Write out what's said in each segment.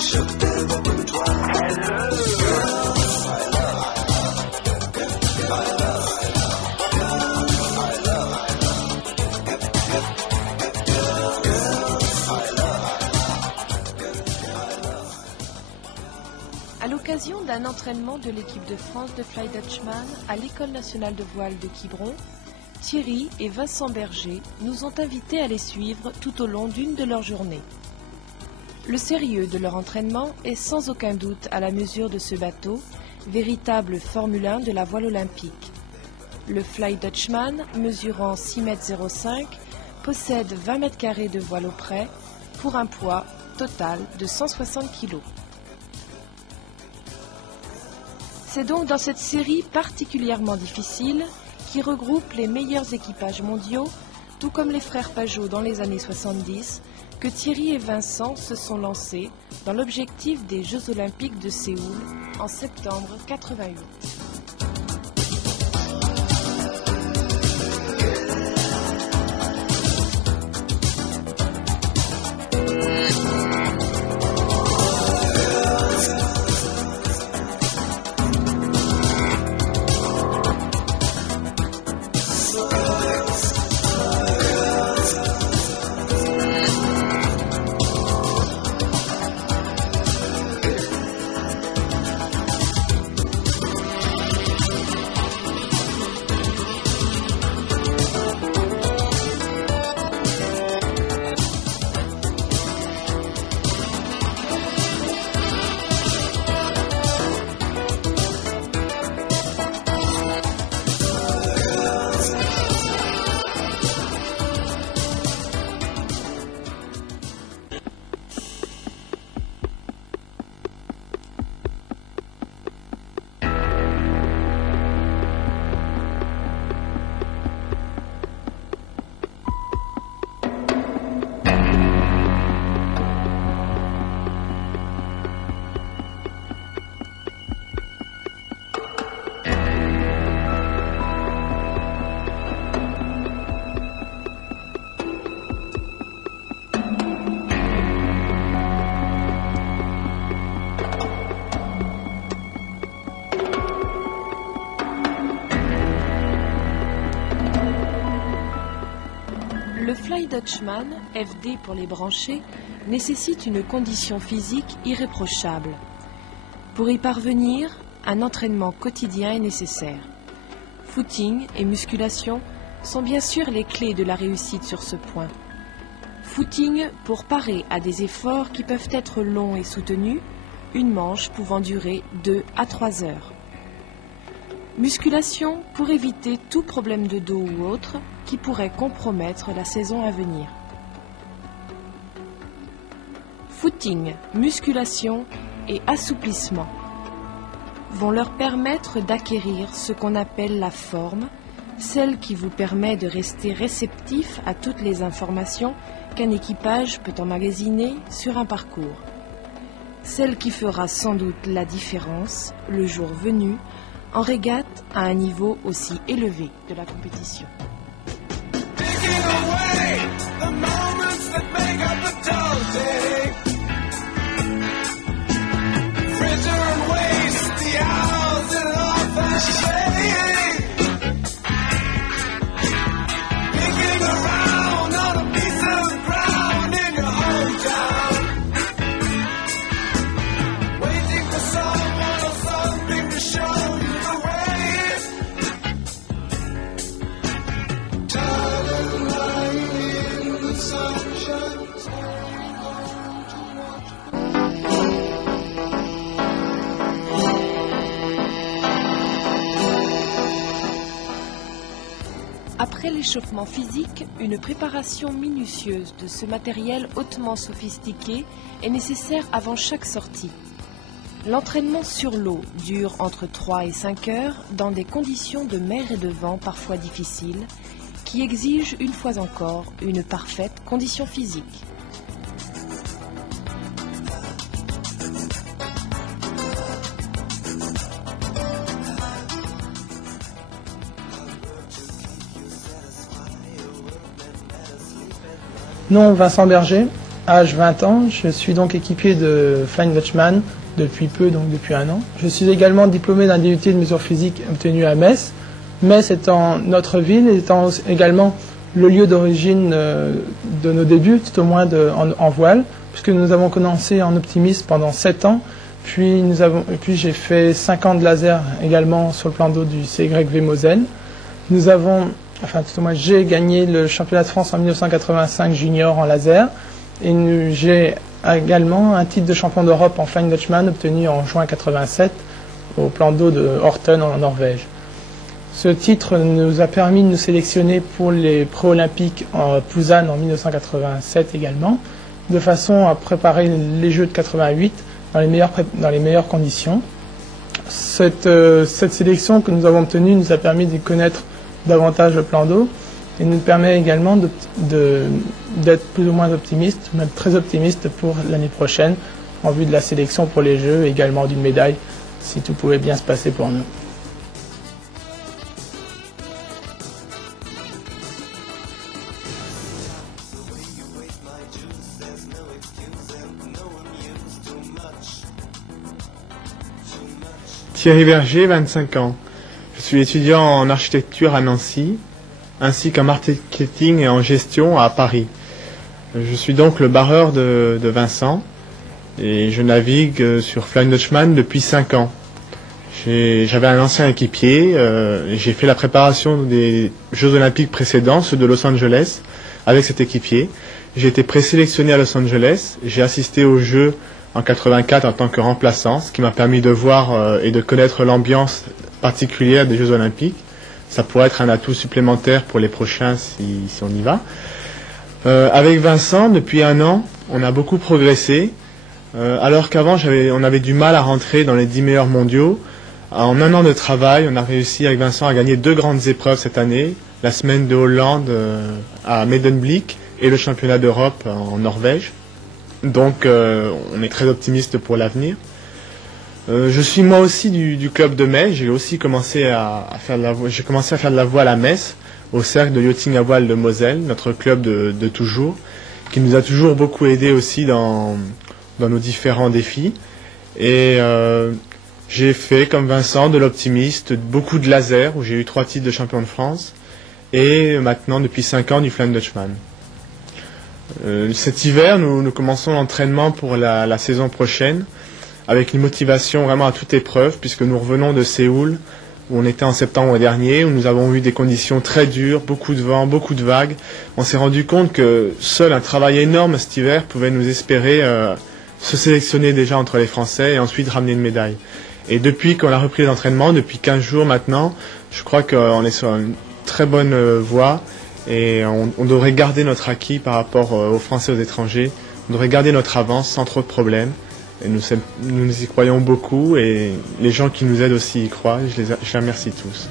À l'occasion d'un entraînement de l'équipe de France de Fly Dutchman à l'École nationale de voile de Quiberon, Thierry et Vincent Berger nous ont invités à les suivre tout au long d'une de leurs journées. Le sérieux de leur entraînement est sans aucun doute à la mesure de ce bateau, véritable Formule 1 de la voile olympique. Le Fly Dutchman, mesurant 6,05 m, possède 20 m² de voile au près pour un poids total de 160 kg. C'est donc dans cette série particulièrement difficile, qui regroupe les meilleurs équipages mondiaux, tout comme les frères Pajot dans les années 70, que Thierry et Vincent se sont lancés dans l'objectif des Jeux Olympiques de Séoul en septembre 88. Le Fly Dutchman, FD pour les branchés, nécessite une condition physique irréprochable. Pour y parvenir, un entraînement quotidien est nécessaire. Footing et musculation sont bien sûr les clés de la réussite sur ce point. Footing pour parer à des efforts qui peuvent être longs et soutenus, une manche pouvant durer 2 à 3 heures. Musculation pour éviter tout problème de dos ou autre qui pourrait compromettre la saison à venir. Footing, musculation et assouplissement vont leur permettre d'acquérir ce qu'on appelle la forme, celle qui vous permet de rester réceptif à toutes les informations qu'un équipage peut emmagasiner sur un parcours. Celle qui fera sans doute la différence, le jour venu, en régate à un niveau aussi élevé de la compétition. Après l'échauffement physique, une préparation minutieuse de ce matériel hautement sophistiqué est nécessaire avant chaque sortie. L'entraînement sur l'eau dure entre 3 et 5 heures dans des conditions de mer et de vent parfois difficiles, qui exigent une fois encore une parfaite condition physique. Nom Vincent Berger, âge 20 ans, je suis donc équipier de Flying Dutchman depuis peu, donc depuis 1 an. Je suis également diplômé d'un DUT de mesure physique obtenu à Metz. Metz étant notre ville, étant également le lieu d'origine de nos débuts, tout au moins en voile, puisque nous avons commencé en optimiste pendant 7 ans, puis j'ai fait 5 ans de laser également sur le plan d'eau du CYV Moselle. Tout au moins j'ai gagné le championnat de France en 1985 junior en laser, et j'ai également un titre de champion d'Europe en Flying Dutchman obtenu en juin 87 au plan d'eau de Horten en Norvège. Ce titre nous a permis de nous sélectionner pour les Pré-Olympiques en Busan en 1987 également, de façon à préparer les Jeux de 88 dans les meilleures conditions. Cette sélection que nous avons obtenue nous a permis de connaître davantage le plan d'eau et nous permet également d'être plus ou moins optimiste, même très optimiste pour l'année prochaine en vue de la sélection pour les Jeux et également d'une médaille si tout pouvait bien se passer pour nous. Thierry Berger, 25 ans. Je suis étudiant en architecture à Nancy, ainsi qu'en marketing et en gestion à Paris. Je suis donc le barreur de Vincent et je navigue sur Flying Dutchman depuis 5 ans. J'avais un ancien équipier, j'ai fait la préparation des Jeux Olympiques précédents, ceux de Los Angeles, avec cet équipier. J'ai été présélectionné à Los Angeles, j'ai assisté aux Jeux en 84 en tant que remplaçant, ce qui m'a permis de voir et de connaître l'ambiance particulière des Jeux Olympiques. Ça pourrait être un atout supplémentaire pour les prochains si on y va. Avec Vincent, depuis 1 an, on a beaucoup progressé. Alors qu'avant, on avait du mal à rentrer dans les 10 meilleurs mondiaux. En 1 an de travail, on a réussi avec Vincent à gagner 2 grandes épreuves cette année. La semaine de Hollande à Medemblik et le championnat d'Europe en Norvège. Donc on est très optimiste pour l'avenir. Je suis moi aussi du club de Metz. J'ai aussi commencé à faire de la voile à Metz, au cercle de yachting à voile de Moselle, notre club de toujours, qui nous a toujours beaucoup aidé aussi dans nos différents défis. Et j'ai fait, comme Vincent, de l'optimiste, beaucoup de laser, où j'ai eu 3 titres de champion de France, et maintenant, depuis 5 ans, du Flying Dutchman. Cet hiver, nous commençons l'entraînement pour la saison prochaine, avec une motivation vraiment à toute épreuve, puisque nous revenons de Séoul, où on était en septembre dernier, où nous avons eu des conditions très dures, beaucoup de vent, beaucoup de vagues. On s'est rendu compte que seul un travail énorme cet hiver pouvait nous espérer se sélectionner déjà entre les Français et ensuite ramener une médaille. Et depuis qu'on a repris l'entraînement, depuis 15 jours maintenant, je crois qu'on est sur une très bonne voie et on devrait garder notre acquis par rapport aux Français et aux étrangers. On devrait garder notre avance sans trop de problèmes. Et nous y croyons beaucoup et les gens qui nous aident aussi y croient. Je les remercie tous.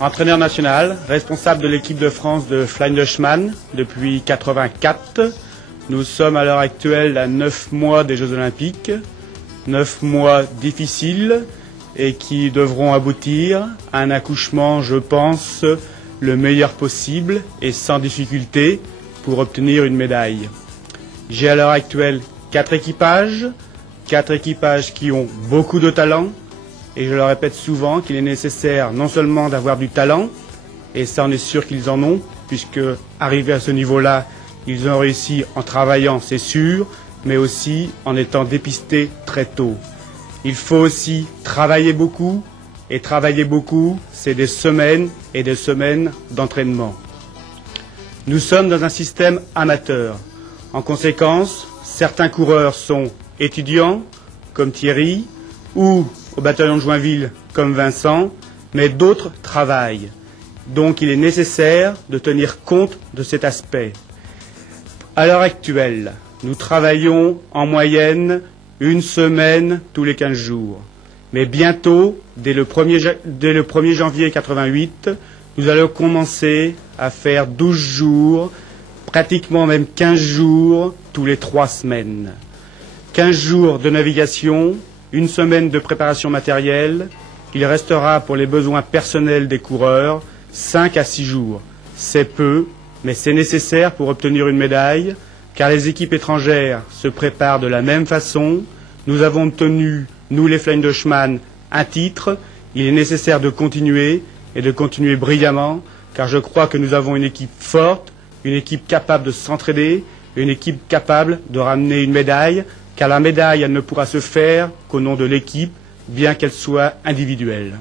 Entraîneur national, responsable de l'équipe de France de Flying Dutchman depuis 1984. Nous sommes à l'heure actuelle à 9 mois des Jeux Olympiques, 9 mois difficiles et qui devront aboutir à un accouchement, je pense, le meilleur possible et sans difficulté pour obtenir une médaille. J'ai à l'heure actuelle 4 équipages qui ont beaucoup de talent et je le répète souvent qu'il est nécessaire non seulement d'avoir du talent, et ça on est sûr qu'ils en ont, puisque arrivés à ce niveau-là, ils ont réussi en travaillant, c'est sûr, mais aussi en étant dépistés très tôt. Il faut aussi travailler beaucoup, et travailler beaucoup, c'est des semaines et des semaines d'entraînement. Nous sommes dans un système amateur. En conséquence, certains coureurs sont étudiants, comme Thierry, ou au bataillon de Joinville, comme Vincent, mais d'autres travaillent. Donc il est nécessaire de tenir compte de cet aspect. À l'heure actuelle, nous travaillons en moyenne 1 semaine tous les 15 jours. Mais bientôt, dès le 1er janvier 88, nous allons commencer à faire 12 jours pratiquement même 15 jours tous les 3 semaines. 15 jours de navigation, 1 semaine de préparation matérielle. Il restera pour les besoins personnels des coureurs 5 à 6 jours. C'est peu, mais c'est nécessaire pour obtenir une médaille, car les équipes étrangères se préparent de la même façon. Nous avons obtenu, nous les Flying Dutchman, un titre. Il est nécessaire de continuer, et de continuer brillamment, car je crois que nous avons une équipe forte, une équipe capable de s'entraider, une équipe capable de ramener une médaille, car la médaille, elle ne pourra se faire qu'au nom de l'équipe, bien qu'elle soit individuelle.